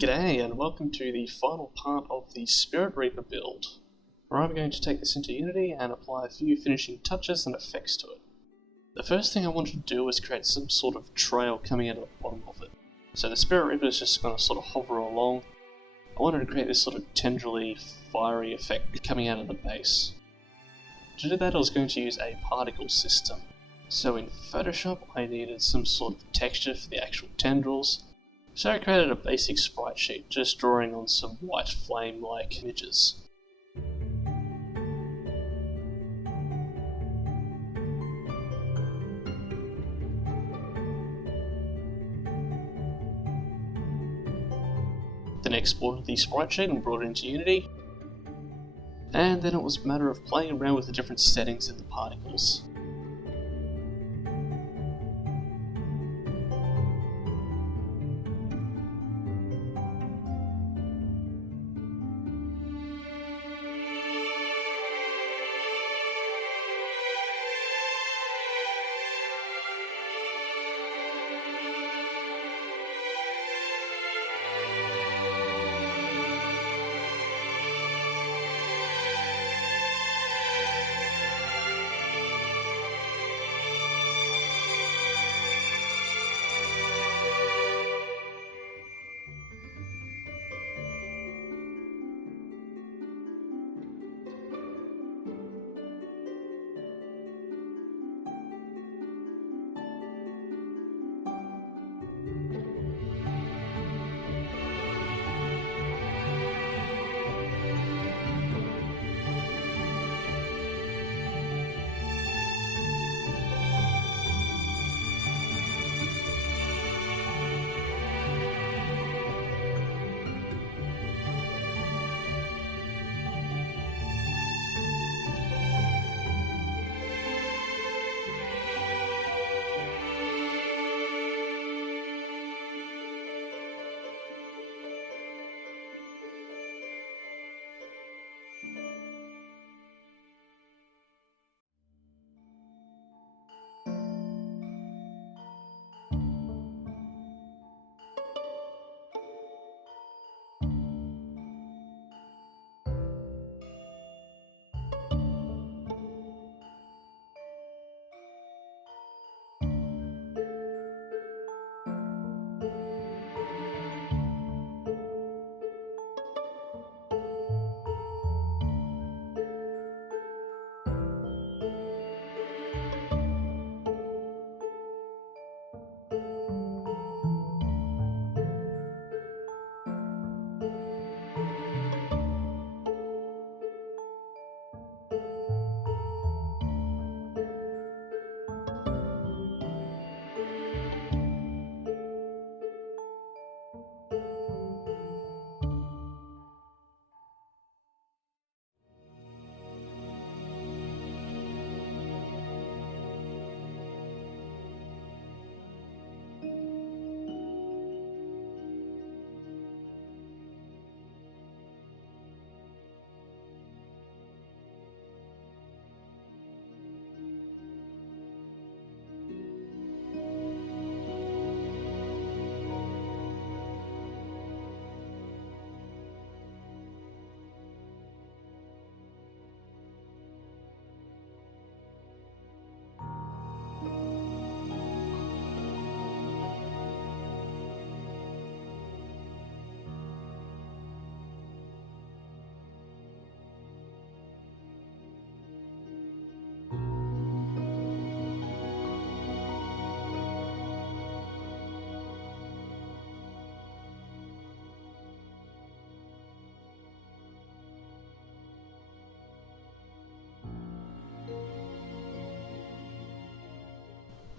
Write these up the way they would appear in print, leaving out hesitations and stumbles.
G'day and welcome to the final part of the Spirit Reaper build, where I'm going to take this into Unity and apply a few finishing touches and effects to it. The first thing I wanted to do was create some sort of trail coming out of the bottom of it. So the Spirit Reaper is just going to sort of hover along. I wanted to create this sort of tendril-y, fiery effect coming out of the base. To do that I was going to use a particle system. So in Photoshop I needed some sort of texture for the actual tendrils. So I created a basic sprite sheet, just drawing on some white flame-like images. Then exported the sprite sheet and brought it into Unity. And then it was a matter of playing around with the different settings in the particles.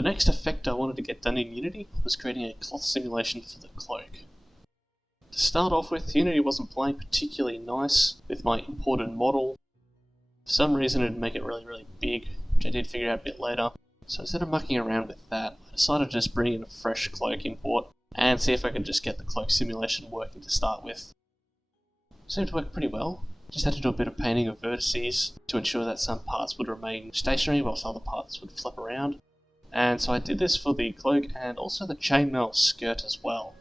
The next effect I wanted to get done in Unity was creating a cloth simulation for the cloak. To start off with, Unity wasn't playing particularly nice with my imported model. For some reason it would make it really big, which I did figure out a bit later. So instead of mucking around with that, I decided to just bring in a fresh cloak import and see if I could just get the cloak simulation working to start with. It seemed to work pretty well. Just had to do a bit of painting of vertices to ensure that some parts would remain stationary whilst other parts would flap around. And so I did this for the cloak and also the chainmail skirt as well.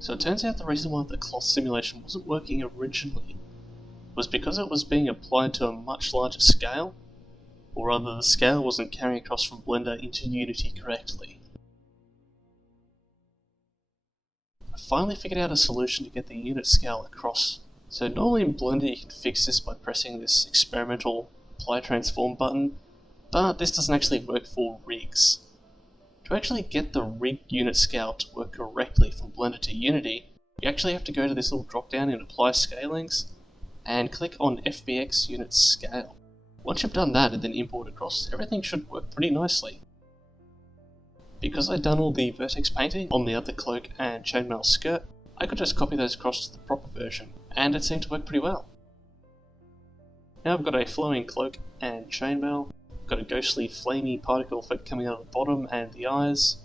So it turns out the reason why the cloth simulation wasn't working originally was because it was being applied to a much larger scale, or rather the scale wasn't carrying across from Blender into Unity correctly. I finally figured out a solution to get the unit scale across. So normally in Blender you can fix this by pressing this experimental apply transform button, but this doesn't actually work for rigs. To actually get the rigged unit scale to work correctly from Blender to Unity, you actually have to go to this little drop down in Apply Scalings and click on FBX Unit Scale. Once you've done that and then import across, everything should work pretty nicely. Because I'd done all the vertex painting on the other cloak and chainmail skirt, I could just copy those across to the proper version, and it seemed to work pretty well. Now I've got a flowing cloak and chainmail, got a ghostly flamey particle effect coming out of the bottom and the eyes.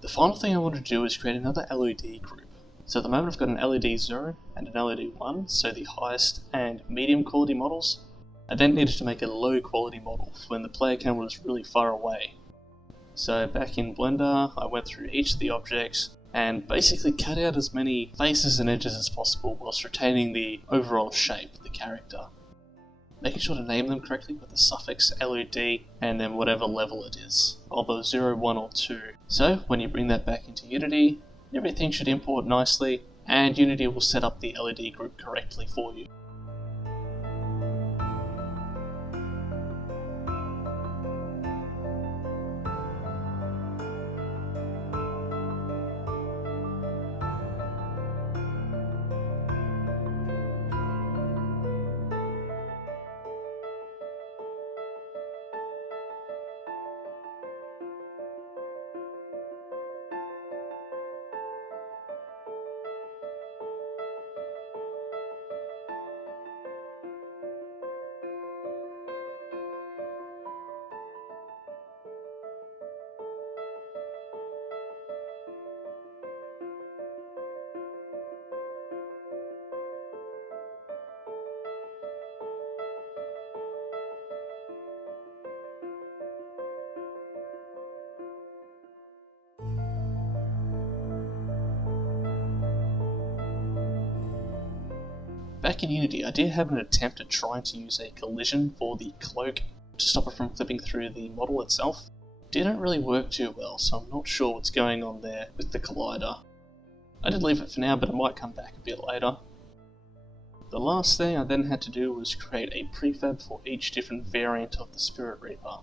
The final thing I want to do is create another LED group. So at the moment I've got an LED 0 and an LED 1, so the highest and medium quality models. I then needed to make a low quality model for when the player camera was really far away. So back in Blender, I went through each of the objects and basically cut out as many faces and edges as possible whilst retaining the overall shape of the character. Making sure to name them correctly with the suffix LED and then whatever level it is, either 0, 1 or 2. So when you bring that back into Unity, everything should import nicely and Unity will set up the LED group correctly for you. Back in Unity, I did have an attempt at trying to use a collision for the cloak to stop it from clipping through the model itself. Didn't really work too well, so I'm not sure what's going on there with the collider. I did leave it for now, but I might come back a bit later. The last thing I then had to do was create a prefab for each different variant of the Spirit Reaper,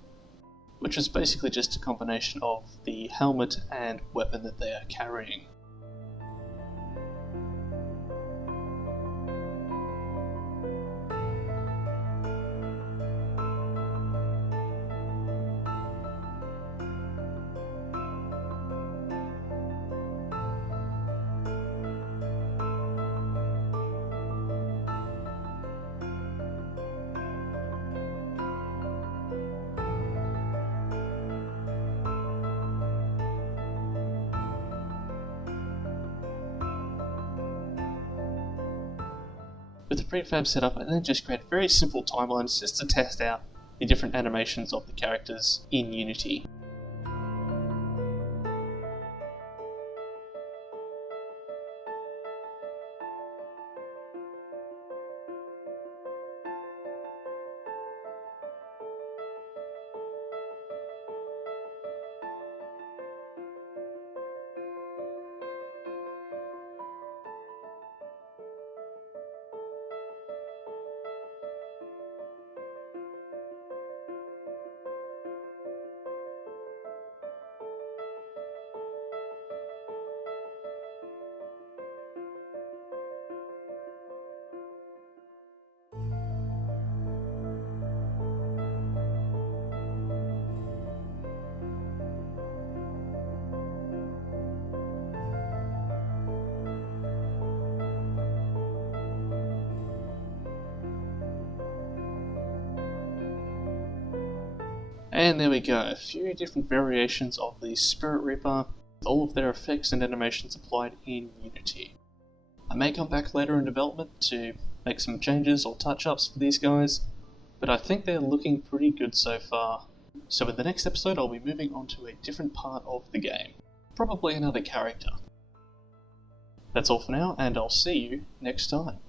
which is basically just a combination of the helmet and weapon that they are carrying. With the prefab setup, I then just create very simple timelines just to test out the different animations of the characters in Unity. And there we go, a few different variations of the Spirit Reaper, with all of their effects and animations applied in Unity. I may come back later in development to make some changes or touch-ups for these guys, but I think they're looking pretty good so far. So in the next episode I'll be moving on to a different part of the game, probably another character. That's all for now, and I'll see you next time.